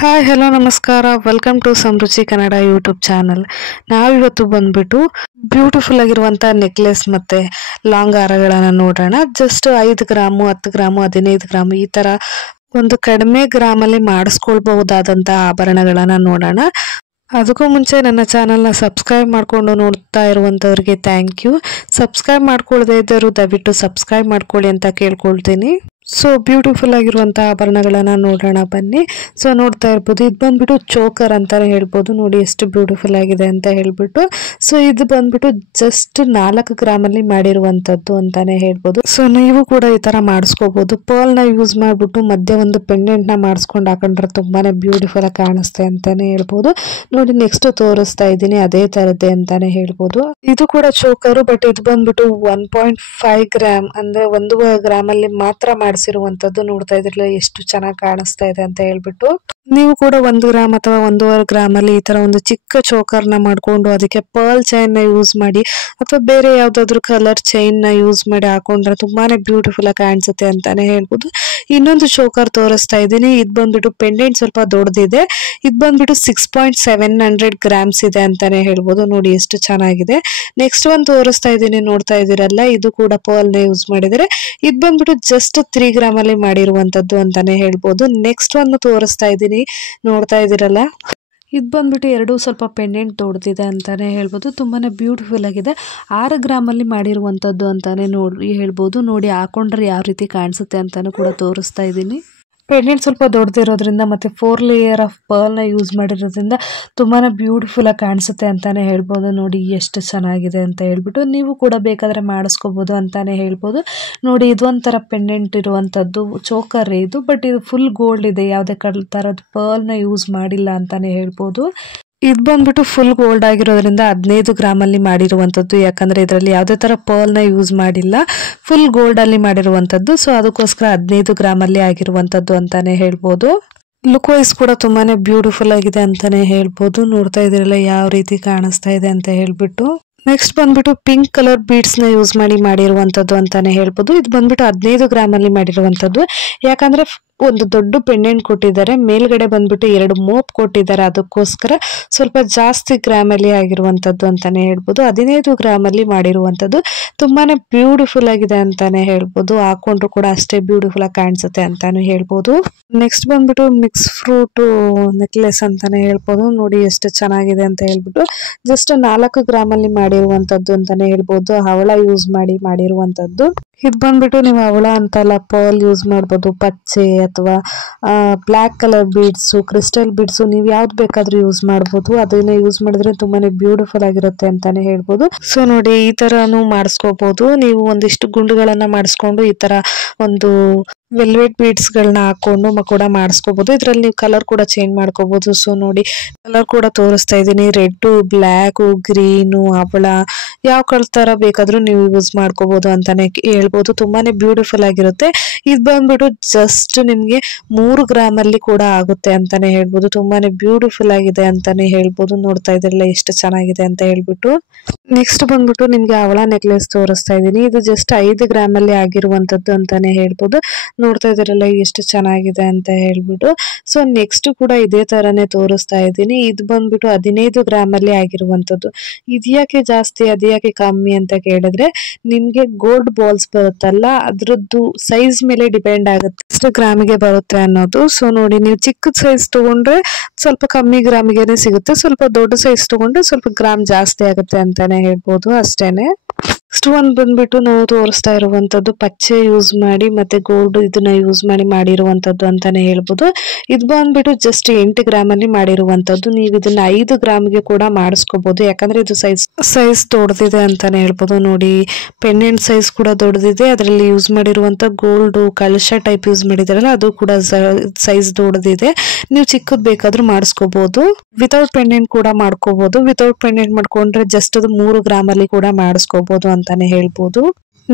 Hi hello ನಮಸ್ಕಾರ welcome to Samruchi Kannada YouTube channel. ನಾವಿವತ್ತು ಬಂದ್ಬಿಟ್ಟು ಬ್ಯೂಟಿಫುಲ್ ಆಗಿರುವಂಥ ನೆಕ್ಲೆಸ್ ಮತ್ತು ಲಾಂಗ್ ಹಾರಗಳನ್ನು ನೋಡೋಣ. ಜಸ್ಟ್ 5 ಗ್ರಾಮು 10 ಗ್ರಾಮು 15 ಗ್ರಾಮು ಈ ಥರ ಒಂದು ಕಡಿಮೆ ಗ್ರಾಮಲ್ಲಿ ಮಾಡಿಸ್ಕೊಳ್ಬಹುದಾದಂಥ ಆಭರಣಗಳನ್ನು ನೋಡೋಣ. ಅದಕ್ಕೂ ಮುಂಚೆ ನನ್ನ ಚಾನಲ್ನ ಸಬ್ಸ್ಕ್ರೈಬ್ ಮಾಡಿಕೊಂಡು ನೋಡ್ತಾ ಇರುವಂಥವ್ರಿಗೆ ಥ್ಯಾಂಕ್ ಯು. ಸಬ್ಸ್ಕ್ರೈಬ್ ಮಾಡ್ಕೊಳ್ಳದೇ ಇದ್ದರೂ ದಯವಿಟ್ಟು ಸಬ್ಸ್ಕ್ರೈಬ್ ಮಾಡ್ಕೊಳ್ಳಿ ಅಂತ ಕೇಳ್ಕೊಳ್ತೀನಿ. ಸೊ ಬ್ಯೂಟಿಫುಲ್ ಆಗಿರುವಂಥ ಆಭರಣಗಳನ್ನು ನೋಡೋಣ ಬನ್ನಿ. ಸೊ ನೋಡ್ತಾ ಇರ್ಬೋದು, ಇದು ಬಂದ್ಬಿಟ್ಟು ಚೋಕರ್ ಅಂತಾನೆ ಹೇಳ್ಬೋದು. ನೋಡಿ ಎಷ್ಟು ಬ್ಯೂಟಿಫುಲ್ ಆಗಿದೆ ಅಂತ ಹೇಳ್ಬಿಟ್ಟು. ಸೊ ಇದು ಬಂದ್ಬಿಟ್ಟು ಜಸ್ಟ್ 4 ಗ್ರಾಮಲ್ಲಿ ಮಾಡಿರುವಂಥದ್ದು ಅಂತಾನೆ ಹೇಳ್ಬೋದು. ಸೊ ನೀವು ಕೂಡ ಈ ತರ ಮಾಡಿಸ್ಕೋಬಹುದು. ಪರ್ಲ್ನ ಯೂಸ್ ಮಾಡ್ಬಿಟ್ಟು ಮಧ್ಯೆ ಒಂದು ಪೆಂಡೆಂಟ್ನ ಮಾಡಿಸ್ಕೊಂಡು ಹಾಕೊಂಡ್ರೆ ತುಂಬಾನೇ ಬ್ಯೂಟಿಫುಲ್ ಆಗಿ ಕಾಣಿಸ್ತೆ ಅಂತಾನೆ ಹೇಳ್ಬೋದು. ನೋಡಿ ನೆಕ್ಸ್ಟ್ ತೋರಿಸ್ತಾ ಇದ್ದೀನಿ ಅದೇ ತರದ್ದೇ ಅಂತಾನೆ ಹೇಳ್ಬೋದು. ಇದು ಕೂಡ ಚೋಕರು, ಬಟ್ ಇದು ಬಂದ್ಬಿಟ್ಟು 1.5 ಗ್ರಾಮ್ ಅಂದ್ರೆ 1 ಗ್ರಾಮಲ್ಲಿ ಮಾತ್ರ ಮಾಡಿಸಿರುವಂತದ್ದು. ನೋಡ್ತಾ ಇದ್ರಲ್ಲ ಎಷ್ಟು ಚೆನ್ನಾಗಿ ಕಾಣಿಸ್ತಾ ಇದೆ ಅಂತ ಹೇಳ್ಬಿಟ್ಟು. ನೀವು ಕೂಡ 1 ಗ್ರಾಮ್ ಅಥವಾ 1.5 ಗ್ರಾಮಲ್ಲಿ ಈ ತರ ಒಂದು ಚಿಕ್ಕ ಚೋಕರ್ನ ಮಾಡ್ಕೊಂಡು ಅದಕ್ಕೆ ಪರ್ಲ್ ಚೈನ್ ನ ಯೂಸ್ ಮಾಡಿ ಅಥವಾ ಬೇರೆ ಯಾವ್ದಾದ್ರು ಕಲರ್ ಚೈನ್ ನ ಯೂಸ್ ಮಾಡಿ ಹಾಕೊಂಡ್ರೆ ತುಂಬಾನೇ ಬ್ಯೂಟಿಫುಲ್ ಆಗಿ ಕಾಣಿಸುತ್ತೆ ಅಂತಾನೆ ಹೇಳ್ಬೋದು. ಇನ್ನೊಂದು ಚೋಕರ್ ತೋರಿಸ್ತಾ ಇದ್ದೀನಿ. ಇದು ಬಂದ್ಬಿಟ್ಟು ಪೆಂಡೆಂಟ್ ಸ್ವಲ್ಪ ದೊಡ್ಡದಿದೆ. ಇದು ಬಂದ್ಬಿಟ್ಟು 6.700 ಗ್ರಾಮ್ಸ್ ಇದೆ ಅಂತಾನೆ ಹೇಳ್ಬೋದು. ನೋಡಿ ಎಷ್ಟು ಚೆನ್ನಾಗಿದೆ. ನೆಕ್ಸ್ಟ್ ಒಂದು ತೋರಿಸ್ತಾ ಇದ್ದೀನಿ, ನೋಡ್ತಾ ಇದ್ದೀರಲ್ಲ, ಇದು ಕೂಡ ಪರ್ಲ್ ನ ಯೂಸ್ ಮಾಡಿದರೆ. ಇದು ಬಂದ್ಬಿಟ್ಟು ಜಸ್ಟ್ 3 ಗ್ರಾಮ್ ಅಲ್ಲಿ ಮಾಡಿರುವಂತದ್ದು ಅಂತಾನೆ ಹೇಳ್ಬೋದು. ನೆಕ್ಸ್ಟ್ ಒಂದು ತೋರಿಸ್ತಾ ಇದ್ದೀನಿ, ನೋಡ್ತಾ ಇದ್ದೀರಲ್ಲ, ಇದು ಬಂದ್ಬಿಟ್ಟು ಎರಡು ಸ್ವಲ್ಪ ಪೆಂಡೆಂಟ್ ದೊಡ್ಡದಿದೆ ಅಂತಾನೆ ಹೇಳ್ಬೋದು. ತುಂಬಾನೇ ಬ್ಯೂಟಿಫುಲ್ ಆಗಿದೆ. 6 ಗ್ರಾಮಲ್ಲಿ ಮಾಡಿರುವಂತದ್ದು ಅಂತಾನೆ ಹೇಳ್ಬೋದು. ನೋಡಿ ಹಾಕೊಂಡ್ರೆ ಯಾವ ರೀತಿ ಕಾಣಿಸುತ್ತೆ ಅಂತಾನು ಕೂಡ ತೋರಿಸ್ತಾ ಇದ್ದೀನಿ. ಪೆಂಡೆಂಟ್ ಸ್ವಲ್ಪ ದೊಡ್ಡದಿರೋದ್ರಿಂದ ಮತ್ತೆ 4 ಲೇಯರ್ ಆಫ್ ಪರ್ಲ್ ನ ಯೂಸ್ ಮಾಡಿರೋದ್ರಿಂದ ತುಂಬಾನೇ ಬ್ಯೂಟಿಫುಲ್ ಆಗಿ ಕಾಣಿಸುತ್ತೆ ಅಂತಾನೆ ಹೇಳ್ಬೋದು. ನೋಡಿ ಎಷ್ಟು ಚೆನ್ನಾಗಿದೆ ಅಂತ ಹೇಳ್ಬಿಟ್ಟು ನೀವು ಕೂಡ ಬೇಕಾದ್ರೆ ಮಾಡಿಸ್ಕೋಬಹುದು ಅಂತಾನೆ ಹೇಳ್ಬೋದು. ನೋಡಿ ಇದೊಂಥರ ಪೆಂಡೆಂಟ್ ಇರುವಂತದ್ದು ಚೋಕರ್ ಇದು, ಬಟ್ ಇದು ಫುಲ್ ಗೋಲ್ಡ್ ಇದೆ. ಯಾವುದೇ ತರದ ಪರ್ಲ್ ನ ಯೂಸ್ ಮಾಡಿಲ್ಲ ಅಂತಾನೆ ಹೇಳ್ಬೋದು. ಇದು ಬಂದ್ಬಿಟ್ಟು ಫುಲ್ ಗೋಲ್ಡ್ ಆಗಿರೋದ್ರಿಂದ 15 ಗ್ರಾಮಲ್ಲಿ ಮಾಡಿರುವಂತದ್ದು. ಯಾಕಂದ್ರೆ ಇದರಲ್ಲಿ ಯಾವುದೇ ತರ ಪರ್ಲ್ ನ ಯೂಸ್ ಮಾಡಿಲ್ಲ, ಫುಲ್ ಗೋಲ್ಡ್ ಅಲ್ಲಿ ಮಾಡಿರುವಂತದ್ದು. ಸೊ ಅದಕ್ಕೋಸ್ಕರ 15 ಗ್ರಾಮಲ್ಲಿ ಆಗಿರುವಂತದ್ದು ಅಂತಾನೆ ಹೇಳ್ಬೋದು. ಲುಕ್ ವೈಸ್ ಕೂಡ ತುಂಬಾನೇ ಬ್ಯೂಟಿಫುಲ್ ಆಗಿದೆ ಅಂತಾನೆ ಹೇಳ್ಬೋದು. ನೋಡ್ತಾ ಇದ್ದೀರಲ್ಲ ಯಾವ ರೀತಿ ಕಾಣಿಸ್ತಾ ಇದೆ ಅಂತ ಹೇಳ್ಬಿಟ್ಟು. ನೆಕ್ಸ್ಟ್ ಬಂದ್ಬಿಟ್ಟು ಪಿಂಕ್ ಕಲರ್ ಬೀಡ್ಸ್ ನ ಯೂಸ್ ಮಾಡಿರುವಂತದ್ದು ಅಂತಾನೆ ಹೇಳ್ಬೋದು. ಇದು ಬಂದ್ಬಿಟ್ಟು 15 ಗ್ರಾಮಲ್ಲಿ ಮಾಡಿರುವಂತದ್ದು. ಯಾಕಂದ್ರೆ ಒಂದು ದೊಡ್ಡ ಪೆಂಡೆಂಟ್ ಕೊಟ್ಟಿದ್ದಾರೆ, ಮೇಲ್ಗಡೆ ಬಂದ್ಬಿಟ್ಟು 2 ಮೋಪ್ ಕೊಟ್ಟಿದ್ದಾರೆ. ಅದಕ್ಕೋಸ್ಕರ ಸ್ವಲ್ಪ ಜಾಸ್ತಿ ಗ್ರಾಮಲ್ಲಿ ಆಗಿರುವಂತದ್ದು ಅಂತಾನೆ ಹೇಳ್ಬೋದು. 15 ಗ್ರಾಮಲ್ಲಿ ಮಾಡಿರುವಂತದ್ದು. ತುಂಬಾನೇ ಬ್ಯೂಟಿಫುಲ್ ಆಗಿದೆ ಅಂತಾನೆ ಹೇಳ್ಬೋದು. ಹಾಕೊಂಡ್ರು ಕೂಡ ಅಷ್ಟೇ ಬ್ಯೂಟಿಫುಲ್ ಆಗಿ ಕಾಣಿಸುತ್ತೆ ಅಂತಾನು ಹೇಳ್ಬೋದು. ನೆಕ್ಸ್ಟ್ ಬಂದ್ಬಿಟ್ಟು ಮಿಕ್ಸ್ ಫ್ರೂಟ್ ನೆಕ್ಲೆಸ್ ಅಂತಾನೆ ಹೇಳ್ಬೋದು. ನೋಡಿ ಎಷ್ಟು ಚೆನ್ನಾಗಿದೆ ಅಂತ ಹೇಳ್ಬಿಟ್ಟು. ಜಸ್ಟ್ 4 ಗ್ರಾಮಲ್ಲಿ ಮಾಡಿರುವಂತದ್ದು ಅಂತಾನೆ ಹೇಳ್ಬೋದು. ಹವಳ ಯೂಸ್ ಮಾಡಿರುವಂತದ್ದು. ಇದು ಬಂದ್ಬಿಟ್ಟು ನೀವು ಹವಳ ಅಂತಲ್ಲ, ಪರ್ಲ್ ಯೂಸ್ ಮಾಡ್ಬೋದು, ಪಚ್ಚೆ ಅಥವಾ black colour beads, crystal beads, ನೀವು ಯಾವ್ದು ಬೇಕಾದ್ರೂ ಯೂಸ್ ಮಾಡ್ಬೋದು. ಅದನ್ನ ಯೂಸ್ ಮಾಡಿದ್ರೆ ತುಂಬಾನೇ ಬ್ಯೂಟಿಫುಲ್ ಆಗಿರುತ್ತೆ ಅಂತಾನೆ ಹೇಳ್ಬೋದು. ಸೊ ನೋಡಿ ಈ ತರಾನು ಮಾಡಿಸ್ಕೋಬಹುದು. ನೀವು ಒಂದಿಷ್ಟು ಗುಂಡುಗಳನ್ನ ಮಾಡಿಸ್ಕೊಂಡು ಈ ತರ ಒಂದು ವೆಲ್ವೆಟ್ ಬೀಡ್ಸ್ ಗಳನ್ನ ಹಾಕೊಂಡು ಕೂಡ ಮಾಡಿಸ್ಕೋಬಹುದು. ಇದ್ರಲ್ಲಿ ನೀವು ಕಲರ್ ಕೂಡ ಚೇಂಜ್ ಮಾಡ್ಕೋಬಹುದು. ಸೊ ನೋಡಿ ಕಲರ್ ಕೂಡ ತೋರಿಸ್ತಾ ಇದ್ದೀನಿ. ರೆಡ್, ಬ್ಲ್ಯಾಕ್, ಗ್ರೀನು, ಹವಳ, ಯಾವ ಕಲರ್ ತರ ಬೇಕಾದ್ರೂ ನೀವು ಯೂಸ್ ಮಾಡ್ಕೋಬಹುದು ಅಂತಾನೆ ಹೇಳ್ಬೋದು. ತುಂಬಾನೇ ಬ್ಯೂಟಿಫುಲ್ ಆಗಿರುತ್ತೆ. ಇದು ಬಂದ್ಬಿಟ್ಟು ಜಸ್ಟ್ ನಿಮ್ಗೆ 3 ಗ್ರಾಮಲ್ಲಿ ಕೂಡ ಆಗುತ್ತೆ ಅಂತಾನೆ ಹೇಳ್ಬೋದು. ತುಂಬಾನೇ ಬ್ಯೂಟಿಫುಲ್ ಆಗಿದೆ ಅಂತಾನೆ ಹೇಳ್ಬೋದು. ನೋಡ್ತಾ ಇದ್ರಲ್ಲ ಎಷ್ಟು ಚೆನ್ನಾಗಿದೆ ಅಂತ ಹೇಳ್ಬಿಟ್ಟು. ನೆಕ್ಸ್ಟ್ ಬಂದ್ಬಿಟ್ಟು ನಿಮ್ಗೆ ಹವಳ ನೆಕ್ಲೆಸ್ ತೋರಿಸ್ತಾ ಇದ್ದೀನಿ. ಇದು ಜಸ್ಟ್ 5 ಗ್ರಾಮಲ್ಲಿ ಆಗಿರುವಂತದ್ದು ಅಂತಾನೆ ಹೇಳ್ಬೋದು. ನೋಡ್ತಾ ಇದ್ದೀರಲ್ಲ ಎಷ್ಟು ಚೆನ್ನಾಗಿದೆ ಅಂತ ಹೇಳ್ಬಿಟ್ಟು. ಸೊ ನೆಕ್ಸ್ಟ್ ಕೂಡ ಇದೇ ತರಾನೇ ತೋರಿಸ್ತಾ ಇದ್ದೀನಿ. ಇದು ಬಂದ್ಬಿಟ್ಟು 15 ಗ್ರಾಮಲ್ಲಿ ಆಗಿರುವಂತದ್ದು. ಇದ್ಯಾಕೆ ಜಾಸ್ತಿ ಅದ್ಯಾಕೆ ಕಮ್ಮಿ ಅಂತ ಕೇಳಿದ್ರೆ, ನಿಮ್ಗೆ ಗೋಲ್ಡ್ ಬಾಲ್ಸ್ ಬರುತ್ತಲ್ಲ, ಅದ್ರದ್ದು ಸೈಜ್ ಮೇಲೆ ಡಿಪೆಂಡ್ ಆಗುತ್ತೆ ಎಷ್ಟು ಗ್ರಾಮಿಗೆ ಬರುತ್ತೆ ಅನ್ನೋದು. ಸೊ ನೋಡಿ ನೀವು ಚಿಕ್ಕ ಸೈಜ್ ತಗೊಂಡ್ರೆ ಸ್ವಲ್ಪ ಕಮ್ಮಿ ಗ್ರಾಮಿಗೆನೆ ಸಿಗುತ್ತೆ. ಸ್ವಲ್ಪ ದೊಡ್ಡ ಸೈಜ್ ತಗೊಂಡ್ರೆ ಸ್ವಲ್ಪ ಗ್ರಾಮ್ ಜಾಸ್ತಿ ಆಗುತ್ತೆ ಅಂತಾನೆ ಹೇಳ್ಬೋದು. ಅಷ್ಟೇನೆ. ನೆಕ್ಸ್ಟ್ ಒಂದು ಬಂದ್ಬಿಟ್ಟು ನಾವು ತೋರಿಸ್ತಾ ಇರುವಂತದ್ದು ಪಚ್ಚೆ ಯೂಸ್ ಮಾಡಿ ಮತ್ತೆ ಗೋಲ್ಡ್ ಇದನ್ನ ಯೂಸ್ ಮಾಡಿರುವಂತದ್ದು ಅಂತಾನೆ ಹೇಳ್ಬೋದು. ಇದು ಬಂದ್ಬಿಟ್ಟು ಜಸ್ಟ್ 8 ಗ್ರಾಮಲ್ಲಿ ಮಾಡಿರುವಂತದ್ದು. ನೀವು ಇದನ್ನ 5 ಗ್ರಾಮ್ಗೆ ಕೂಡ ಮಾಡಿಸ್ಕೋಬಹುದು. ಯಾಕಂದ್ರೆ ಇದು ಸೈಜ್ ದೊಡ್ಡದಿದೆ ಅಂತಾನೆ ಹೇಳ್ಬೋದು. ನೋಡಿ ಪೆಂಡೆಂಟ್ ಸೈಜ್ ಕೂಡ ದೊಡ್ಡದಿದೆ. ಅದರಲ್ಲಿ ಯೂಸ್ ಮಾಡಿರುವಂತ ಗೋಲ್ಡ್ ಕಲಶ ಟೈಪ್ ಯೂಸ್ ಮಾಡಿದಾರಲ್ಲ, ಅದು ಕೂಡ ಸೈಜ್ ದೊಡ್ಡದಿದೆ. ನೀವು ಚಿಕ್ಕದ್ ಬೇಕಾದ್ರೂ ಮಾಡಿಸ್ಕೋಬಹುದು. ವಿತೌಟ್ ಪೆಂಡೆಂಟ್ ಕೂಡ ಮಾಡ್ಕೋಬಹುದು. ವಿತೌಟ್ ಪೆಂಡೆಂಟ್ ಮಾಡ್ಕೊಂಡ್ರೆ ಜಸ್ಟ್ ಅದು 3 ಗ್ರಾಮಲ್ಲಿ ಕೂಡ ಮಾಡಿಸ್ಕೋಬಹುದು ಅಂತಾನೆ ಹೇಳ್ಬೋದು.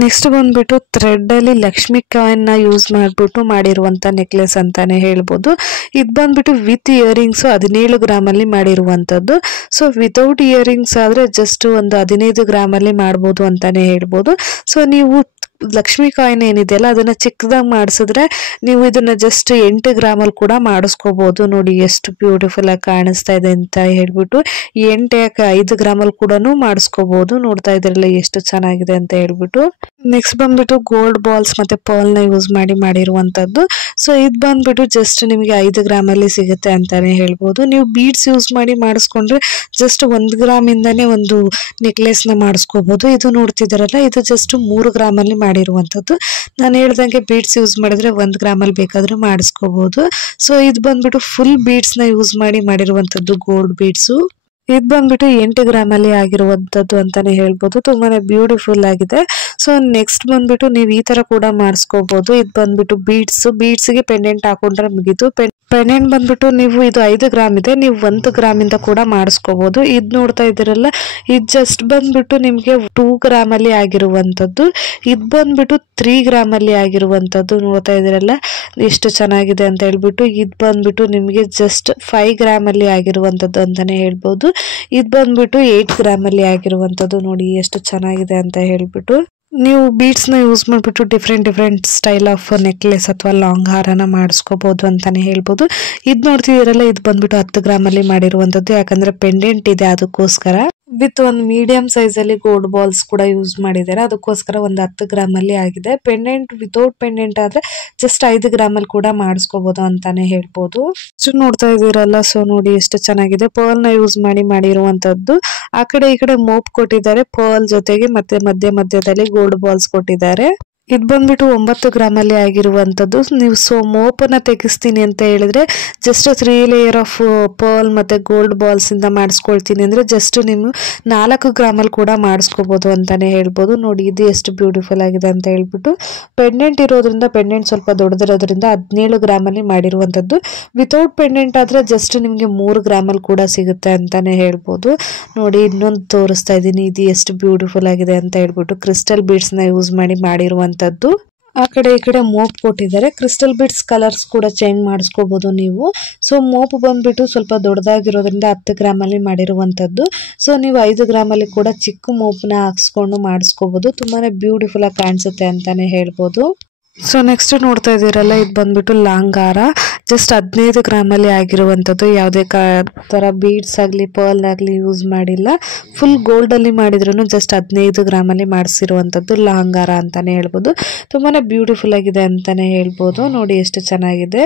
ನೆಕ್ಸ್ಟ್ ಬಂದ್ಬಿಟ್ಟು ಥ್ರೆಡ್ ಅಲ್ಲಿ ಲಕ್ಷ್ಮಿ ಕಾಯಿನ್ ನ ಯೂಸ್ ಮಾಡ್ಬಿಟ್ಟು ಮಾಡಿರುವಂತ ನೆಕ್ಲೆಸ್ ಅಂತಾನೆ ಹೇಳ್ಬೋದು. ಇದು ಬಂದ್ಬಿಟ್ಟು ವಿತ್ ಇಯರಿಂಗ್ಸ್ 17 ಗ್ರಾಮಲ್ಲಿ ಮಾಡಿರುವಂತದ್ದು. ಸೊ ವಿತೌಟ್ ಇಯರಿಂಗ್ಸ್ ಆದ್ರೆ ಜಸ್ಟ್ ಒಂದು 15 ಗ್ರಾಮಲ್ಲಿ ಮಾಡ್ಬೋದು ಅಂತಾನೆ ಹೇಳ್ಬೋದು. ಸೊ ನೀವು ಲಕ್ಷ್ಮಿ ಕಾಯಿನ್ ಏನಿದೆಯಲ್ಲ ಅದನ್ನ ಚಿಕ್ಕದಾಗಿ ಮಾಡಿಸಿದ್ರೆ ನೀವು ಇದನ್ನ ಜಸ್ಟ್ 8 ಗ್ರಾಮಲ್ಲಿ ಕೂಡ ಮಾಡಿಸ್ಕೋಬಹುದು. ನೋಡಿ ಎಷ್ಟು ಬ್ಯೂಟಿಫುಲ್ ಆಗಿ ಕಾಣಿಸ್ತಾ ಇದೆ ಅಂತ ಹೇಳ್ಬಿಟ್ಟು 8 ಯಾಕೆ 5 ಗ್ರಾಮಲ್ಲಿ ಕೂಡ ಮಾಡಿಸ್ಕೋಬಹುದು. ನೋಡ್ತಾ ಇದ್ರಲ್ಲ ಎಷ್ಟು ಚೆನ್ನಾಗಿದೆ ಅಂತ ಹೇಳ್ಬಿಟ್ಟು. ನೆಕ್ಸ್ಟ್ ಬಂದ್ಬಿಟ್ಟು ಗೋಲ್ಡ್ ಬಾಲ್ಸ್ ಮತ್ತೆ ಪರ್ಲ್ ನ ಯೂಸ್ ಮಾಡಿರುವಂತದ್ದು. ಸೊ ಇದು ಬಂದ್ಬಿಟ್ಟು ಜಸ್ಟ್ ನಿಮಗೆ 5 ಗ್ರಾಮಲ್ಲಿ ಸಿಗುತ್ತೆ ಅಂತಾನೆ ಹೇಳ್ಬೋದು. ನೀವು ಬೀಡ್ಸ್ ಯೂಸ್ ಮಾಡಿ ಮಾಡಿಸ್ಕೊಂಡ್ರೆ ಜಸ್ಟ್ 1 ಗ್ರಾಮ್ ಇಂದಾನೆ ಒಂದು ನೆಕ್ಲೆಸ್ ನ ಮಾಡಿಸ್ಕೋಬಹುದು. ಇದು ನೋಡ್ತಿದಾರಲ್ಲ ಇದು ಜಸ್ಟ್ 3 ಗ್ರಾಮಲ್ಲಿ ಮಾಡಿರುವಂತದ್ದು. ನಾನು ಹೇಳ್ದಂಗೆ ಬೀಡ್ಸ್ ಯೂಸ್ ಮಾಡಿದ್ರೆ 1 ಗ್ರಾಮಲ್ಲಿ ಬೇಕಾದ್ರೂ ಮಾಡಿಸ್ಕೋಬಹುದು. ಸೊ ಇದು ಬಂದ್ಬಿಟ್ಟು ಫುಲ್ ಬೀಡ್ಸ್ ನ ಯೂಸ್ ಮಾಡಿರುವಂತದ್ದು ಗೋಲ್ಡ್ ಬೀಡ್ಸ್. ಇದು ಬಂದ್ಬಿಟ್ಟು 8 ಗ್ರಾಮಲ್ಲಿ ಆಗಿರುವಂತದ್ದು ಅಂತಾನೆ ಹೇಳ್ಬೋದು. ತುಂಬಾನೇ ಬ್ಯೂಟಿಫುಲ್ ಆಗಿದೆ. ಸೊ ನೆಕ್ಸ್ಟ್ ಬಂದ್ಬಿಟ್ಟು ನೀವು ಈ ತರ ಕೂಡ ಮಾಡಿಸ್ಕೋಬಹುದು. ಇದು ಬಂದ್ಬಿಟ್ಟು ಬೀಡ್ಸ್ ಗೆ ಪೆಂಡೆಂಟ್ ಹಾಕೊಂಡ್ರೆ ಮುಗೀತು. ಪೆಂಡೆಂಟ್ ಬಂದ್ಬಿಟ್ಟು ನೀವು ಇದು 5 ಗ್ರಾಮ್ ಇದೆ, ನೀವು 1 ಗ್ರಾಮ್ ಇಂದ ಕೂಡ ಮಾಡಿಸ್ಕೋಬಹುದು. ಇದು ನೋಡ್ತಾ ಇದ್ದೀರಲ್ಲ ಇದು ಜಸ್ಟ್ ಬಂದ್ಬಿಟ್ಟು ನಿಮ್ಗೆ 2 ಗ್ರಾಮಲ್ಲಿ ಆಗಿರುವಂತದ್ದು. ಇದು ಬಂದ್ಬಿಟ್ಟು 3 ಗ್ರಾಮಲ್ಲಿ ಆಗಿರುವಂತದ್ದು. ನೋಡ್ತಾ ಇದ್ದೀರಲ್ಲ ಎಷ್ಟು ಚೆನ್ನಾಗಿದೆ ಅಂತ ಹೇಳ್ಬಿಟ್ಟು. ಇದು ಬಂದ್ಬಿಟ್ಟು ನಿಮ್ಗೆ ಜಸ್ಟ್ 5 ಗ್ರಾಮಲ್ಲಿ ಆಗಿರುವಂತದ್ದು ಅಂತಾನೆ ಹೇಳ್ಬೋದು. ಇದು ಬಂದ್ಬಿಟ್ಟು 8 ಗ್ರಾಮಲ್ಲಿ ಆಗಿರುವಂತದ್ದು. ನೋಡಿ ಎಷ್ಟು ಚೆನ್ನಾಗಿದೆ ಅಂತ ಹೇಳ್ಬಿಟ್ಟು. ನೀವು ಬೀಡ್ಸ್ ನ ಯೂಸ್ ಮಾಡ್ಬಿಟ್ಟು ಡಿಫ್ರೆಂಟ್ ಸ್ಟೈಲ್ ಆಫ್ ನೆಕ್ಲೆಸ್ ಅಥವಾ ಲಾಂಗ್ ಹಾರನ ಮಾಡಿಸ್ಕೋಬಹುದು ಅಂತಾನೆ ಹೇಳ್ಬೋದು. ಇದು ನೋಡ್ತಿದ್ದೀರಲ್ಲ ಇದು ಬಂದ್ಬಿಟ್ಟು 10 ಗ್ರಾಮಲ್ಲಿ ಮಾಡಿರುವಂತದ್ದು. ಯಾಕಂದ್ರೆ ಪೆಂಡೆಂಟ್ ಇದೆ ಅದಕ್ಕೋಸ್ಕರ. ವಿತ್ ಒಂದು ಮೀಡಿಯಂ ಸೈಜ್ ಅಲ್ಲಿ ಗೋಲ್ಡ್ ಬಾಲ್ಸ್ ಕೂಡ ಯೂಸ್ ಮಾಡಿದ್ದಾರೆ, ಅದಕ್ಕೋಸ್ಕರ ಒಂದು 10 ಗ್ರಾಮಲ್ಲಿ ಆಗಿದೆ. ಪೆಂಡೆಂಟ್ ವಿತೌಟ್ ಪೆಂಡೆಂಟ್ ಆದ್ರೆ ಜಸ್ಟ್ 5 ಗ್ರಾಮಲ್ಲಿ ಕೂಡ ಮಾಡಿಸ್ಕೋಬಹುದು ಅಂತಾನೆ ಹೇಳ್ಬೋದು. ನೋಡ್ತಾ ಇದೀರಲ್ಲ, ಸೊ ನೋಡಿ ಎಷ್ಟು ಚೆನ್ನಾಗಿದೆ. ಪರ್ಲ್ ನ ಯೂಸ್ ಮಾಡಿರುವಂತದ್ದು. ಆ ಕಡೆ ಈ ಕಡೆ ಮೋಪ್ ಕೊಟ್ಟಿದ್ದಾರೆ ಪರ್ಲ್ ಜೊತೆಗೆ, ಮತ್ತೆ ಮಧ್ಯದಲ್ಲಿ ಗೋಲ್ಡ್ ಬಾಲ್ಸ್ ಕೊಟ್ಟಿದ್ದಾರೆ. ಇದು ಬಂದ್ಬಿಟ್ಟು 9 ಗ್ರಾಮಲ್ಲಿ ಆಗಿರುವಂತದ್ದು. ನೀವು ಮೋಪನ್ನ ತೆಗಿಸ್ತೀನಿ ಅಂತ ಹೇಳಿದ್ರೆ ಜಸ್ಟ್ 3 ಲೇಯರ್ ಆಫ್ ಪರ್ಲ್ ಮತ್ತೆ ಗೋಲ್ಡ್ ಬಾಲ್ಸ್ ಇಂದ ಮಾಡಿಸ್ಕೊಳ್ತೀನಿ ಅಂದ್ರೆ ಜಸ್ಟ್ ನೀವು 4 ಗ್ರಾಮಲ್ಲಿ ಕೂಡ ಮಾಡಿಸ್ಕೋಬಹುದು ಅಂತಾನೆ ಹೇಳ್ಬೋದು. ನೋಡಿ ಇದು ಎಷ್ಟು ಬ್ಯೂಟಿಫುಲ್ ಆಗಿದೆ ಅಂತ ಹೇಳ್ಬಿಟ್ಟು. ಪೆಂಡೆಂಟ್ ಇರೋದ್ರಿಂದ, ಪೆಂಡೆಂಟ್ ಸ್ವಲ್ಪ ದೊಡ್ಡದಿರೋದ್ರಿಂದ 17 ಗ್ರಾಮಲ್ಲಿ ಮಾಡಿರುವಂತದ್ದು. ವಿತೌಟ್ ಪೆಂಡೆಂಟ್ ಆದ್ರೆ ಜಸ್ಟ್ ನಿಮ್ಗೆ 3 ಗ್ರಾಮಲ್ಲಿ ಕೂಡ ಸಿಗುತ್ತೆ ಅಂತಾನೆ ಹೇಳ್ಬೋದು. ನೋಡಿ ಇನ್ನೊಂದು ತೋರಿಸ್ತಾ ಇದ್ದೀನಿ, ಇದು ಎಷ್ಟು ಬ್ಯೂಟಿಫುಲ್ ಆಗಿದೆ ಅಂತ ಹೇಳ್ಬಿಟ್ಟು. ಕ್ರಿಸ್ಟಲ್ ಬೀಡ್ಸ್ ನ ಯೂಸ್ ಮಾಡಿರುವಂತದ್ದು. ಆ ಕಡೆ ಈ ಕಡೆ ಮೋಪ್ ಕೊಟ್ಟಿದ್ದಾರೆ. ಕ್ರಿಸ್ಟಲ್ ಬೀಡ್ಸ್ ಕಲರ್ಸ್ ಕೂಡ ಚೇಂಜ್ ಮಾಡಿಸ್ಕೋಬಹುದು ನೀವು. ಸೊ ಮೋಪ್ ಬಂದ್ಬಿಟ್ಟು ಸ್ವಲ್ಪ ದೊಡ್ಡದಾಗಿರೋದ್ರಿಂದ 10 ಗ್ರಾಮಲ್ಲಿ ಮಾಡಿರುವಂತದ್ದು. ಸೊ ನೀವು 5 ಗ್ರಾಮಲ್ಲಿ ಕೂಡ ಚಿಕ್ಕ ಮೋಪ್ನ ಹಾಕ್ಸ್ಕೊಂಡು ಮಾಡಿಸ್ಕೋಬಹುದು. ತುಂಬಾನೇ ಬ್ಯೂಟಿಫುಲ್ ಆಗಿ ಕಾಣಿಸುತ್ತೆ ಅಂತಾನೆ ಹೇಳ್ಬೋದು. ಸೊ ನೆಕ್ಸ್ಟ್ ನೋಡ್ತಾ ಇದ್ದೀರಲ್ಲ ಇದು ಬಂದ್ಬಿಟ್ಟು ಲಾಂಗ್ ಹಾರ. ಜಸ್ಟ್ 15 ಗ್ರಾಮಲ್ಲಿ ಆಗಿರುವಂತದ್ದು. ಯಾವುದೇ ತರ ಬೀಡ್ಸ್ ಆಗ್ಲಿ ಪರ್ಲ್ ಆಗ್ಲಿ ಯೂಸ್ ಮಾಡಿಲ್ಲ. ಫುಲ್ ಗೋಲ್ಡ್ ಅಲ್ಲಿ ಮಾಡಿದ್ರು ಜಸ್ಟ್ 15 ಗ್ರಾಮಲ್ಲಿ ಮಾಡಿಸಿರುವಂತದ್ದು ಲಾಂಗ್ ಹಾರ ಅಂತಾನೆ ಹೇಳ್ಬೋದು. ತುಂಬಾನೇ ಬ್ಯೂಟಿಫುಲ್ ಆಗಿದೆ ಅಂತಾನೆ ಹೇಳ್ಬೋದು. ನೋಡಿ ಎಷ್ಟು ಚೆನ್ನಾಗಿದೆ.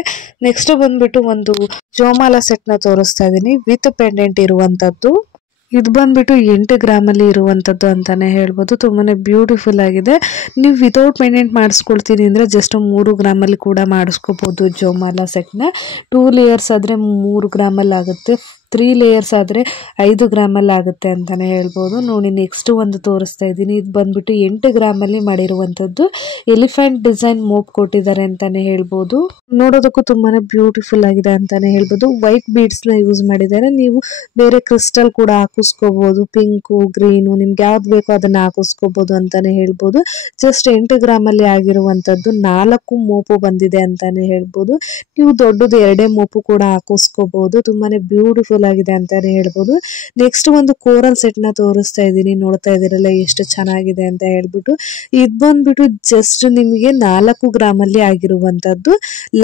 ನೆಕ್ಸ್ಟ್ ಬಂದ್ಬಿಟ್ಟು ಒಂದು ಜೋಮಾಲ ಸೆಟ್ ನ ತೋರಿಸ್ತಾ ಇದೀನಿ ವಿತ್ ಪೆಂಡೆಂಟ್ ಇರುವಂತದ್ದು. ಇದು ಬಂದ್ಬಿಟ್ಟು 8 ಗ್ರಾಮಲ್ಲಿ ಇರುವಂತದ್ದು ಅಂತಾನೆ ಹೇಳ್ಬೋದು. ತುಂಬಾನೇ ಬ್ಯೂಟಿಫುಲ್ ಆಗಿದೆ. ನೀವು ವಿತೌಟ್ ಪೆಂಡೆಂಟ್ ಮಾಡಿಸ್ಕೊಳ್ತೀನಿ ಅಂದ್ರೆ ಜಸ್ಟ್ 3 ಗ್ರಾಮಲ್ಲಿ ಕೂಡ ಮಾಡಿಸ್ಕೋಬಹುದು. ಜೋಮಾಲ ಸೆಟ್ ನ 2 ಲೇಯರ್ಸ್ ಆದ್ರೆ 3 ಗ್ರಾಮಲ್ಲಿ ಆಗುತ್ತೆ, 3 ಲೇಯರ್ಸ್ ಆದ್ರೆ 5 ಗ್ರಾಮಲ್ಲಿ ಆಗುತ್ತೆ ಅಂತಾನೆ ಹೇಳ್ಬೋದು. ನೋಡಿ ನೆಕ್ಸ್ಟ್ ಒಂದು ತೋರಿಸ್ತಾ ಇದ್ದೀನಿ. ಇದು ಬಂದ್ಬಿಟ್ಟು 8 ಗ್ರಾಮಲ್ಲಿ ಮಾಡಿರುವಂತದ್ದು. ಎಲಿಫೆಂಟ್ ಡಿಸೈನ್ ಮೋಪ್ ಕೊಟ್ಟಿದ್ದಾರೆ ಅಂತಾನೆ ಹೇಳ್ಬೋದು. ನೋಡೋದಕ್ಕೂ ತುಂಬಾನೇ ಬ್ಯೂಟಿಫುಲ್ ಆಗಿದೆ ಅಂತಾನೆ ಹೇಳ್ಬೋದು. ವೈಟ್ ಬೀಡ್ಸ್ ನ ಯೂಸ್ ಮಾಡಿದ್ದಾರೆ. ನೀವು ಬೇರೆ ಕ್ರಿಸ್ಟಲ್ ಕೂಡ ಹಾಕಿಸ್ಕೋಬಹುದು, ಪಿಂಕ್, ಗ್ರೀನು, ನಿಮ್ಗೆ ಯಾವ್ದು ಬೇಕೋ ಅದನ್ನ ಹಾಕಿಸ್ಕೋಬಹುದು ಅಂತಾನೆ ಹೇಳ್ಬೋದು. ಜಸ್ಟ್ 8 ಗ್ರಾಮಲ್ಲಿ ಆಗಿರುವಂತದ್ದು. 4 ಮೋಪು ಬಂದಿದೆ ಅಂತಾನೆ ಹೇಳ್ಬೋದು. ನೀವು ದೊಡ್ಡದು 2 ಮೋಪು ಕೂಡ ಹಾಕಿಸ್ಕೋಬಹುದು. ತುಂಬಾನೇ ಬ್ಯೂಟಿಫುಲ್ ಆಗಿದೆ ಅಂತಾನೆ ಹೇಳ್ಬೋದು. ನೆಕ್ಸ್ಟ್ ಒಂದು ಕೋರಲ್ ಸೆಟ್ ನ ತೋರಿಸ್ತಾ ಇದ್ದೀನಿ. ನೋಡ್ತಾ ಇದ್ದೀರಲ್ಲ ಎಷ್ಟು ಚೆನ್ನಾಗಿದೆ ಅಂತ ಹೇಳ್ಬಿಟ್ಟು. ಇದು ಬಂದ್ಬಿಟ್ಟು ಜಸ್ಟ್ ನಿಮಗೆ 4 ಗ್ರಾಮಲ್ಲಿ ಆಗಿರುವಂತದ್ದು.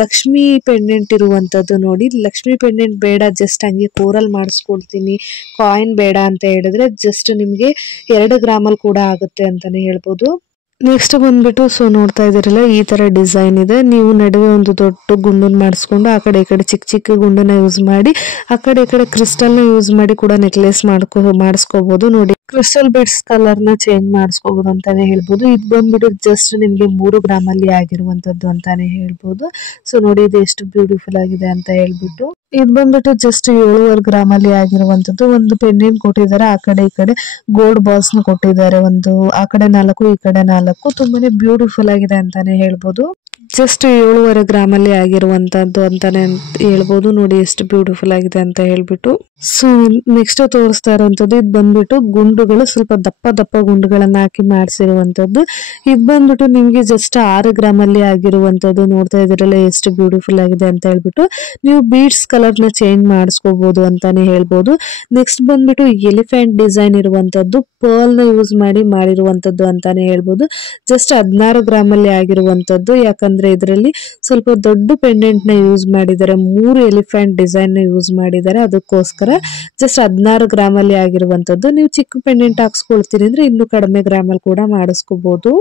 ಲಕ್ಷ್ಮಿ ಪೆಂಡೆಂಟ್ ಇರುವಂತದ್ದು. ನೋಡಿ ಲಕ್ಷ್ಮಿ ಪೆಂಡೆಂಟ್ ಬೇಡ, ಜಸ್ಟ್ ಹಂಗೆ ಕೋರಲ್ ಮಾಡಿಸ್ಕೊಳ್ತೀನಿ, ಕಾಯಿನ್ ಬೇಡ ಅಂತ ಹೇಳಿದ್ರೆ ಜಸ್ಟ್ ನಿಮ್ಗೆ 2 ಗ್ರಾಮಲ್ಲಿ ಕೂಡ ಆಗುತ್ತೆ ಅಂತಾನೆ ಹೇಳ್ಬೋದು. ನೆಕ್ಸ್ಟ್ ಬಂದ್ಬಿಟ್ಟು ಸೊ ನೋಡ್ತಾ ಇದ್ದೀರಲ್ಲ ಈ ತರ ಡಿಸೈನ್ ಇದೆ. ನೀವು ನಡುವೆ ಒಂದು ದೊಡ್ಡ ಗುಂಡನ್ನ ಮಾಡಿಸ್ಕೊಂಡು ಆ ಕಡೆ ಈ ಕಡೆ ಚಿಕ್ಕ ಚಿಕ್ಕ ಗುಂಡನ್ನ ಯೂಸ್ ಮಾಡಿ ಆ ಕಡೆ ಈ ಕಡೆ ಕ್ರಿಸ್ಟಲ್ ನ ಯೂಸ್ ಮಾಡಿ ಕೂಡ ನೆಕ್ಲೆಸ್ ಮಾಡಿಸ್ಕೋಬಹುದು. ನೋಡಿ ಕ್ರಿಸ್ಟಲ್ ಬೀಡ್ಸ್ ಕಲರ್ ನ ಚೇಂಜ್ ಮಾಡಿಸ್ಕೋಬಹುದು ಅಂತಾನೆ ಹೇಳ್ಬೋದು. ಇದು ಬಂದ್ಬಿಟ್ಟು ಜಸ್ಟ್ ನಿಮ್ಗೆ 3 ಗ್ರಾಮಲ್ಲಿ ಆಗಿರುವಂತದ್ದು ಅಂತಾನೆ ಹೇಳ್ಬೋದು. ಸೊ ನೋಡಿ ಇದು ಎಷ್ಟು ಬ್ಯೂಟಿಫುಲ್ ಆಗಿದೆ ಅಂತ ಹೇಳ್ಬಿಟ್ಟು. ಇದು ಬಂದ್ಬಿಟ್ಟು ಜಸ್ಟ್ 7.5 ಗ್ರಾಮಲ್ಲಿ ಆಗಿರುವಂತದ್ದು. ಒಂದು ಪೆಂಡೆಂಟ್ ಕೊಟ್ಟಿದ್ದಾರೆ, ಆ ಕಡೆ ಈ ಕಡೆ ಗೋಲ್ಡ್ ಬಾಲ್ಸ್ ನ ಕೊಟ್ಟಿದ್ದಾರೆ. ಒಂದು ಆ ಕಡೆ 4 ಈ ಕಡೆ 4. ತುಂಬಾನೇ ಬ್ಯೂಟಿಫುಲ್ ಆಗಿದೆ ಅಂತಾನೆ ಹೇಳ್ಬೋದು. ಜಸ್ಟ್ 7.5 ಗ್ರಾಮಲ್ಲಿ ಆಗಿರುವಂತದ್ದು ಅಂತಾನೆ ಹೇಳ್ಬೋದು. ನೋಡಿ ಎಷ್ಟು ಬ್ಯೂಟಿಫುಲ್ ಆಗಿದೆ ಅಂತ ಹೇಳ್ಬಿಟ್ಟು. ಸೊ ನೆಕ್ಸ್ಟ್ ತೋರಿಸ್ತಾ ಇರುವಂತದ್ದು ಇದು ಬಂದ್ಬಿಟ್ಟು ಗುಂಡುಗಳು, ಸ್ವಲ್ಪ ದಪ್ಪ ದಪ್ಪ ಗುಂಡುಗಳನ್ನ ಹಾಕಿ ಮಾಡಿಸಿರುವಂತದ್ದು. ಇದು ಬಂದ್ಬಿಟ್ಟು ನಿಮ್ಗೆ ಜಸ್ಟ್ 6 ಗ್ರಾಮಲ್ಲಿ ಆಗಿರುವಂತದ್ದು. ನೋಡ್ತಾ ಇದ್ರಲ್ಲ ಎಷ್ಟು ಬ್ಯೂಟಿಫುಲ್ ಆಗಿದೆ ಅಂತ ಹೇಳ್ಬಿಟ್ಟು. ನೀವು ಬೀಡ್ಸ್ ಕಲರ್ ನ ಚೇಂಜ್ ಮಾಡಿಸ್ಕೋಬಹುದು ಅಂತಾನೆ ಹೇಳ್ಬೋದು. ನೆಕ್ಸ್ಟ್ ಬಂದ್ಬಿಟ್ಟು ಎಲಿಫೆಂಟ್ ಡಿಸೈನ್ ಇರುವಂತದ್ದು, ಪರ್ಲ್ ನ ಯೂಸ್ ಮಾಡಿ ಮಾಡಿರುವಂತದ್ದು ಅಂತಾನೆ ಹೇಳ್ಬೋದು. ಜಸ್ಟ್ 16 ಗ್ರಾಮಲ್ಲಿ ಆಗಿರುವಂತದ್ದು. ಯಾಕಂದ್ರೆ ಇದರಲ್ಲಿ ಸ್ವಲ್ಪ ದೊಡ್ಡ ಪೆಂಡೆಂಟ್ ನ ಯೂಸ್ ಮಾಡಿದ್ದಾರೆ, 3 ಎಲಿಫೆಂಟ್ ಡಿಸೈನ್ ನ ಯೂಸ್ ಮಾಡಿದ್ದಾರೆ. ಅದಕ್ಕೋಸ್ಕರ ಜಸ್ಟ್ 16 ಗ್ರಾಮಲ್ಲಿ ಆಗಿರುವಂತದ್ದು. ನೀವು ಚಿಕ್ಕ ಪೆಂಡೆಂಟ್ ಹಾಕ್ಸ್ಕೊಳ್ತೀರಿ ಅಂದ್ರೆ ಇನ್ನು ಕಡಿಮೆ ಗ್ರಾಮಲ್ಲಿ ಕೂಡ ಮಾಡಿಸ್ಕೋಬಹುದು.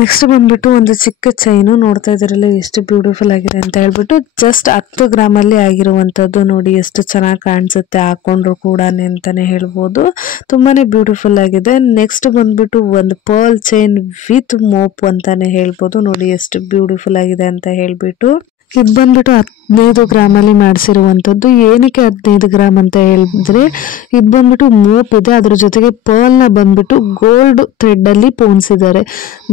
ನೆಕ್ಸ್ಟ್ ಬಂದ್ಬಿಟ್ಟು ಒಂದು ಚಿಕ್ಕ ಚೈನು, ನೋಡ್ತಾ ಇದ್ರಲ್ಲ ಎಷ್ಟು ಬ್ಯೂಟಿಫುಲ್ ಆಗಿದೆ ಅಂತ ಹೇಳ್ಬಿಟ್ಟು. ಜಸ್ಟ್ 10 ಗ್ರಾಮಲ್ಲಿ ಆಗಿರುವಂತದ್ದು. ನೋಡಿ ಎಷ್ಟು ಚೆನ್ನಾಗಿ ಕಾಣಿಸುತ್ತೆ ಹಾಕೊಂಡ್ರು ಕೂಡ ಅಂತಾನೆ ಹೇಳ್ಬೋದು. ತುಂಬಾನೇ ಬ್ಯೂಟಿಫುಲ್ ಆಗಿದೆ. ನೆಕ್ಸ್ಟ್ ಬಂದ್ಬಿಟ್ಟು ಒಂದು ಪರ್ಲ್ ಚೈನ್ ವಿತ್ ಮೋಪ್ ಅಂತಾನೆ ಹೇಳ್ಬೋದು. ನೋಡಿ ಎಷ್ಟು ಬ್ಯೂಟಿಫುಲ್ ಆಗಿದೆ ಅಂತ ಹೇಳ್ಬಿಟ್ಟು. ಇದು ಬಂದ್ಬಿಟ್ಟು 15 ಗ್ರಾಮಲ್ಲಿ ಮಾಡಿಸಿರುವಂತದ್ದು. ಏನಕ್ಕೆ 15 ಗ್ರಾಮ್ ಅಂತ ಹೇಳಿದ್ರೆ, ಇದು ಬಂದ್ಬಿಟ್ಟು ಮೋಪ್ ಇದೆ, ಅದ್ರ ಜೊತೆಗೆ ಪರ್ಲ್ ನ ಬಂದ್ಬಿಟ್ಟು ಗೋಲ್ಡ್ ಥ್ರೆಡ್ ಅಲ್ಲಿ ಪೋಣಿಸಿದ್ದಾರೆ.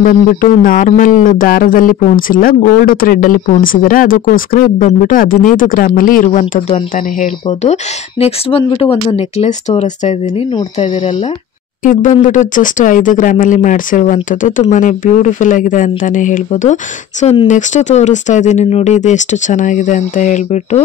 ಬಂದ್ಬಿಟ್ಟು ನಾರ್ಮಲ್ ದಾರದಲ್ಲಿ ಪೋಣಿಸಿಲ್ಲ, ಗೋಲ್ಡ್ ಥ್ರೆಡ್ ಅಲ್ಲಿ ಪೋಣಿಸಿದ್ದಾರೆ. ಅದಕ್ಕೋಸ್ಕರ ಇದು ಬಂದ್ಬಿಟ್ಟು 15 ಗ್ರಾಮಲ್ಲಿ ಇರುವಂತದ್ದು ಅಂತಾನೆ ಹೇಳ್ಬೋದು. ನೆಕ್ಸ್ಟ್ ಬಂದ್ಬಿಟ್ಟು ಒಂದು ನೆಕ್ಲೆಸ್ ತೋರಿಸ್ತಾ ಇದ್ದೀನಿ, ನೋಡ್ತಾ ಇದೀರಲ್ಲ. ಇದು ಬಂದ್ಬಿಟ್ಟು ಜಸ್ಟ್ 5 ಗ್ರಾಮಲ್ಲಿ ಮಾಡಿಸಿರುವಂತದ್ದು. ತುಂಬಾನೇ ಬ್ಯೂಟಿಫುಲ್ ಆಗಿದೆ ಅಂತಾನೆ ಹೇಳ್ಬೋದು. ಸೊ ನೆಕ್ಸ್ಟ್ ತೋರಿಸ್ತಾ ಇದ್ದೀನಿ ನೋಡಿ, ಇದು ಎಷ್ಟು ಚೆನ್ನಾಗಿದೆ ಅಂತ ಹೇಳ್ಬಿಟ್ಟು.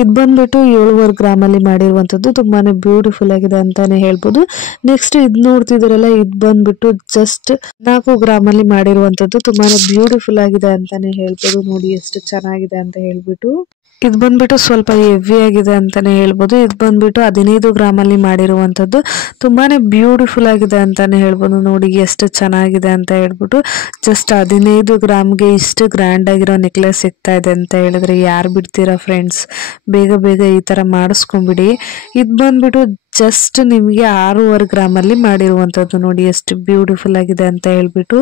ಇದು ಬಂದ್ಬಿಟ್ಟು 7.5 ಗ್ರಾಮಲ್ಲಿ ಮಾಡಿರುವಂತದ್ದು. ತುಂಬಾನೇ ಬ್ಯೂಟಿಫುಲ್ ಆಗಿದೆ ಅಂತಾನೆ ಹೇಳ್ಬೋದು. ನೆಕ್ಸ್ಟ್ ಇದು ನೋಡ್ತಿದ್ದೀರಲ್ಲ, ಇದು ಬಂದ್ಬಿಟ್ಟು ಜಸ್ಟ್ 4 ಗ್ರಾಮಲ್ಲಿ ಮಾಡಿರುವಂತದ್ದು. ತುಂಬಾನೇ ಬ್ಯೂಟಿಫುಲ್ ಆಗಿದೆ ಅಂತಾನೆ ಹೇಳ್ಬೋದು. ನೋಡಿ ಎಷ್ಟು ಚೆನ್ನಾಗಿದೆ ಅಂತ ಹೇಳ್ಬಿಟ್ಟು. ಇದು ಬಂದ್ಬಿಟ್ಟು ಸ್ವಲ್ಪ ಹೆವಿ ಆಗಿದೆ ಅಂತಾನೆ ಹೇಳ್ಬೋದು. ಇದು ಬಂದ್ಬಿಟ್ಟು 15 ಗ್ರಾಮಲ್ಲಿ ಮಾಡಿರುವಂತದ್ದು. ತುಂಬಾನೇ ಬ್ಯೂಟಿಫುಲ್ ಆಗಿದೆ ಅಂತಾನೆ ಹೇಳ್ಬೋದು. ನೋಡಿ ಎಷ್ಟು ಚೆನ್ನಾಗಿದೆ ಅಂತ ಹೇಳ್ಬಿಟ್ಟು. ಜಸ್ಟ್ 15 ಗ್ರಾಮ್ಗೆ ಇಷ್ಟು ಗ್ರ್ಯಾಂಡ್ ಆಗಿರೋ ನೆಕ್ಲೆಸ್ ಸಿಗ್ತಾ ಇದೆ ಅಂತ ಹೇಳಿದ್ರೆ ಯಾರು ಬಿಡ್ತೀರಾ ಫ್ರೆಂಡ್ಸ್? ಬೇಗ ಬೇಗ ಈ ತರ ಮಾಡಿಸ್ಕೊಂಡ್ಬಿಡಿ. ಇದು ಬಂದ್ಬಿಟ್ಟು ಜಸ್ಟ್ ನಿಮಗೆ 6.5 ಗ್ರಾಮಲ್ಲಿ ಮಾಡಿರುವಂತದ್ದು. ನೋಡಿ ಎಷ್ಟು ಬ್ಯೂಟಿಫುಲ್ ಆಗಿದೆ ಅಂತ ಹೇಳ್ಬಿಟ್ಟು.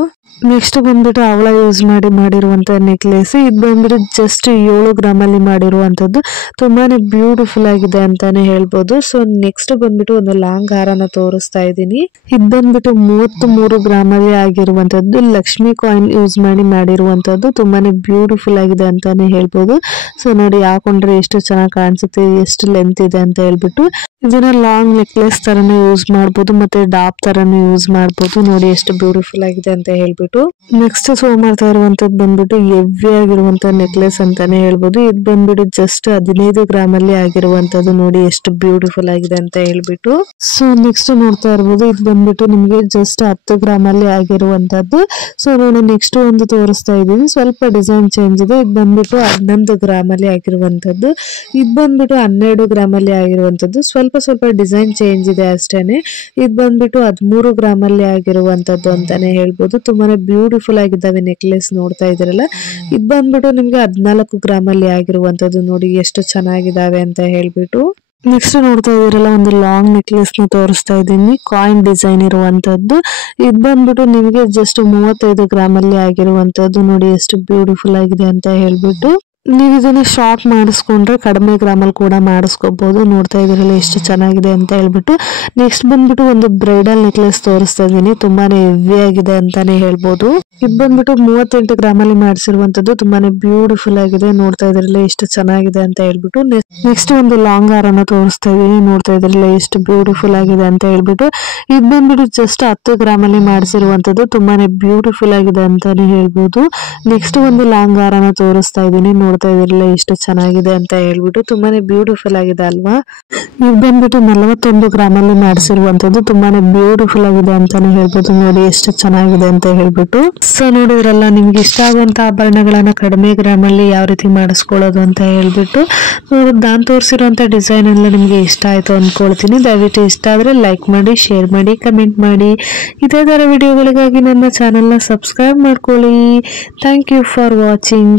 ನೆಕ್ಸ್ಟ್ ಬಂದ್ಬಿಟ್ಟು ಅವಳ ಯೂಸ್ ಮಾಡಿರುವಂತ ನೆಕ್ಲೆಸ್. ಇದು ಬಂದ್ಬಿಟ್ಟು ಜಸ್ಟ್ 7 ಗ್ರಾಮಲ್ಲಿ ಮಾಡಿರುವಂತದ್ದು. ತುಂಬಾನೇ ಬ್ಯೂಟಿಫುಲ್ ಆಗಿದೆ ಅಂತಾನೆ ಹೇಳ್ಬೋದು. ಸೊ ನೆಕ್ಸ್ಟ್ ಬಂದ್ಬಿಟ್ಟು ಒಂದು ಲಾಂಗ್ ಹಾರನ ತೋರಿಸ್ತಾ ಇದ್ದೀನಿ. ಇದು ಬಂದ್ಬಿಟ್ಟು 33 ಗ್ರಾಮಲ್ಲಿ ಆಗಿರುವಂತದ್ದು. ಲಕ್ಷ್ಮಿ ಕಾಯಿನ್ ಯೂಸ್ ಮಾಡಿರುವಂತದ್ದು. ತುಂಬಾನೇ ಬ್ಯೂಟಿಫುಲ್ ಆಗಿದೆ ಅಂತಾನೆ ಹೇಳ್ಬೋದು. ಸೊ ನೋಡಿ ಹಾಕೊಂಡ್ರೆ ಎಷ್ಟು ಚೆನ್ನಾಗಿ ಕಾಣಿಸುತ್ತೆ, ಎಷ್ಟು ಲೆಂತ್ ಇದೆ ಅಂತ ಹೇಳ್ಬಿಟ್ಟು. ಇದನ್ನ ಲಾಂಗ್ ನೆಕ್ಲೆಸ್ ತರನು ಯೂಸ್ ಮಾಡ್ಬೋದು, ಮತ್ತೆ ಡಾಪ್ ತರನು ಯೂಸ್ ಮಾಡ್ಬೋದು. ನೋಡಿ ಎಷ್ಟು ಬ್ಯೂಟಿಫುಲ್ ಆಗಿದೆ ಅಂತ ಹೇಳ್ಬಿಟ್ಟು. ನೆಕ್ಸ್ಟ್ ಶೋ ಮಾಡ್ತಾ ಇರುವಂತದ್ದು ಬಂದ್ಬಿಟ್ಟು ಹೆವಿ ಆಗಿರುವಂತ ನೆಕ್ಲೆಸ್ ಅಂತಾನೆ ಹೇಳ್ಬೋದು. ಇದು ಬಂದ್ಬಿಟ್ಟು ಜಸ್ಟ್ 15 ಗ್ರಾಮಲ್ಲಿ ಆಗಿರುವಂತದ್ದು. ನೋಡಿ ಎಷ್ಟು ಬ್ಯೂಟಿಫುಲ್ ಆಗಿದೆ ಅಂತ ಹೇಳ್ಬಿಟ್ಟು. ಸೊ ನೆಕ್ಸ್ಟ್ ನೋಡ್ತಾ ಇರ್ಬೋದು, ಇದು ಬಂದ್ಬಿಟ್ಟು ನಿಮ್ಗೆ ಜಸ್ಟ್ 10 ಗ್ರಾಮಲ್ಲಿ ಆಗಿರುವಂತದ್ದು. ಸೊ ನಾನು ನೆಕ್ಸ್ಟ್ ಒಂದು ತೋರಿಸ್ತಾ ಇದ್ದೀನಿ, ಸ್ವಲ್ಪ ಡಿಸೈನ್ ಚೇಂಜ್ ಇದೆ. ಇದು ಬಂದ್ಬಿಟ್ಟು 11 ಗ್ರಾಮಲ್ಲಿ ಆಗಿರುವಂತದ್ದು. ಇದು ಬಂದ್ಬಿಟ್ಟು 12 ಗ್ರಾಮಲ್ಲಿ ಆಗಿರುವಂತದ್ದು. ಸ್ವಲ್ಪ ಡಿಸೈನ್ ಚೇಂಜ್ ಇದೆ ಅಷ್ಟೇನೆ. ಇದು ಬಂದ್ಬಿಟ್ಟು 13 ಗ್ರಾಮಲ್ಲಿ ಆಗಿರುವಂತದ್ದು ಅಂತಾನೆ ಹೇಳ್ಬೋದು. ತುಂಬಾನೇ ಬ್ಯೂಟಿಫುಲ್ ಆಗಿದ್ದಾವೆ ನೆಕ್ಲೆಸ್, ನೋಡ್ತಾ ಇದ್ರಲ್ಲ. ಇದು ಬಂದ್ಬಿಟ್ಟು ನಿಮ್ಗೆ 14 ಗ್ರಾಮಲ್ಲಿ ಆಗಿರುವಂತದ್ದು. ನೋಡಿ ಎಷ್ಟು ಚೆನ್ನಾಗಿದ್ದಾವೆ ಅಂತ ಹೇಳ್ಬಿಟ್ಟು. ನೆಕ್ಸ್ಟ್ ನೋಡ್ತಾ ಇದೀರಲ್ಲ, ಒಂದು ಲಾಂಗ್ ನೆಕ್ಲೆಸ್ ನ ತೋರಿಸ್ತಾ ಇದ್ದೀನಿ, ಕಾಯಿನ್ ಡಿಸೈನ್ ಇರುವಂತದ್ದು. ಇದು ಬಂದ್ಬಿಟ್ಟು ನಿಮಗೆ ಜಸ್ಟ್ 35 ಗ್ರಾಮಲ್ಲಿ ಆಗಿರುವಂತದ್ದು. ನೋಡಿ ಎಷ್ಟು ಬ್ಯೂಟಿಫುಲ್ ಆಗಿದೆ ಅಂತ ಹೇಳ್ಬಿಟ್ಟು. ನೀವು ಇದನ್ನ ಶಾರ್ಟ್ ಮಾಡಿಸ್ಕೊಂಡ್ರೆ ಕಡಿಮೆ ಗ್ರಾಮಲ್ಲಿ ಕೂಡ ಮಾಡಿಸ್ಕೋಬಹುದು. ನೋಡ್ತಾ ಇದ್ರಲ್ಲ ಎಷ್ಟು ಚೆನ್ನಾಗಿದೆ ಅಂತ ಹೇಳ್ಬಿಟ್ಟು. ನೆಕ್ಸ್ಟ್ ಬಂದ್ಬಿಟ್ಟು ಒಂದು ಬ್ರೈಡಲ್ ನೆಕ್ಲೆಸ್ ತೋರಿಸ್ತಾ ಇದೀನಿ. ತುಂಬಾನೇ ಹೆವಿ ಆಗಿದೆ ಅಂತಾನೆ ಹೇಳ್ಬೋದು. ಇದು ಬಂದ್ಬಿಟ್ಟು 38 ಗ್ರಾಮಲ್ಲಿ ಮಾಡಿಸಿರುವಂತದ್ದು. ತುಂಬಾನೇ ಬ್ಯೂಟಿಫುಲ್ ಆಗಿದೆ. ನೋಡ್ತಾ ಇದ್ರಲ್ಲ ಎಷ್ಟು ಚೆನ್ನಾಗಿದೆ ಅಂತ ಹೇಳ್ಬಿಟ್ಟು. ನೆಕ್ಸ್ಟ್ ಒಂದು ಲಾಂಗ್ ಹಾರನ ತೋರಿಸ್ತಾ ಇದೀನಿ. ನೋಡ್ತಾ ಇದ್ರಲ್ಲ ಎಷ್ಟು ಬ್ಯೂಟಿಫುಲ್ ಆಗಿದೆ ಅಂತ ಹೇಳ್ಬಿಟ್ಟು. ಇದು ಬಂದ್ಬಿಟ್ಟು ಜಸ್ಟ್ 10 ಗ್ರಾಮಲ್ಲಿ ಮಾಡಿಸಿರುವಂತದ್ದು. ತುಂಬಾನೇ ಬ್ಯೂಟಿಫುಲ್ ಆಗಿದೆ ಅಂತಾನೆ ಹೇಳ್ಬೋದು. ನೆಕ್ಸ್ಟ್ ಒಂದು ಲಾಂಗ್ ಹಾರನ ತೋರಿಸ್ತಾ ಇದೀನಿ. ನೋಡ್ತಾ ಇದ್ರಲ್ಲ ಎಷ್ಟು ಚೆನ್ನಾಗಿದೆ ಅಂತ ಹೇಳ್ಬಿಟ್ಟು. ತುಂಬಾನೇ ಬ್ಯೂಟಿಫುಲ್ ಆಗಿದೆ ಅಲ್ವಾ. ಇದು ಬಂದ್ಬಿಟ್ಟು 41 ಗ್ರಾಮಲ್ಲಿ ಮಾಡಿಸಿರುವಂತದ್ದು. ತುಂಬಾನೇ ಬ್ಯೂಟಿಫುಲ್ ಆಗಿದೆ ಅಂತಾನೆ ಹೇಳ್ಬೋದು. ನೋಡಿ ಎಷ್ಟು ಚೆನ್ನಾಗಿದೆ ಅಂತ ಹೇಳ್ಬಿಟ್ಟು. ಸೊ ನೋಡಿದ್ರಲ್ಲ, ನಿಮ್ಗೆ ಇಷ್ಟ ಆಗುವಂತ ಆಭರಣಗಳನ್ನ ಕಡಿಮೆ ಗ್ರಾಮಲ್ಲಿ ಯಾವ ರೀತಿ ಮಾಡಿಸ್ಕೊಳ್ಳೋದು ಅಂತ ಹೇಳ್ಬಿಟ್ಟು. ನಾನು ತೋರಿಸಿರುವಂತ ಡಿಸೈನ್ ಎಲ್ಲ ನಿಮ್ಗೆ ಇಷ್ಟ ಆಯ್ತು ಅನ್ಕೊಳ್ತೀನಿ. ದಯವಿಟ್ಟು ಇಷ್ಟ ಆದ್ರೆ ಲೈಕ್ ಮಾಡಿ, ಶೇರ್ ಮಾಡಿ, ಕಮೆಂಟ್ ಮಾಡಿ. ಇದೇ ತರ ವಿಡಿಯೋಗಳಿಗಾಗಿ ನನ್ನ ಚಾನೆಲ್ನ ಸಬ್ಸ್ಕ್ರೈಬ್ ಮಾಡ್ಕೊಳ್ಳಿ. Thank you for watching.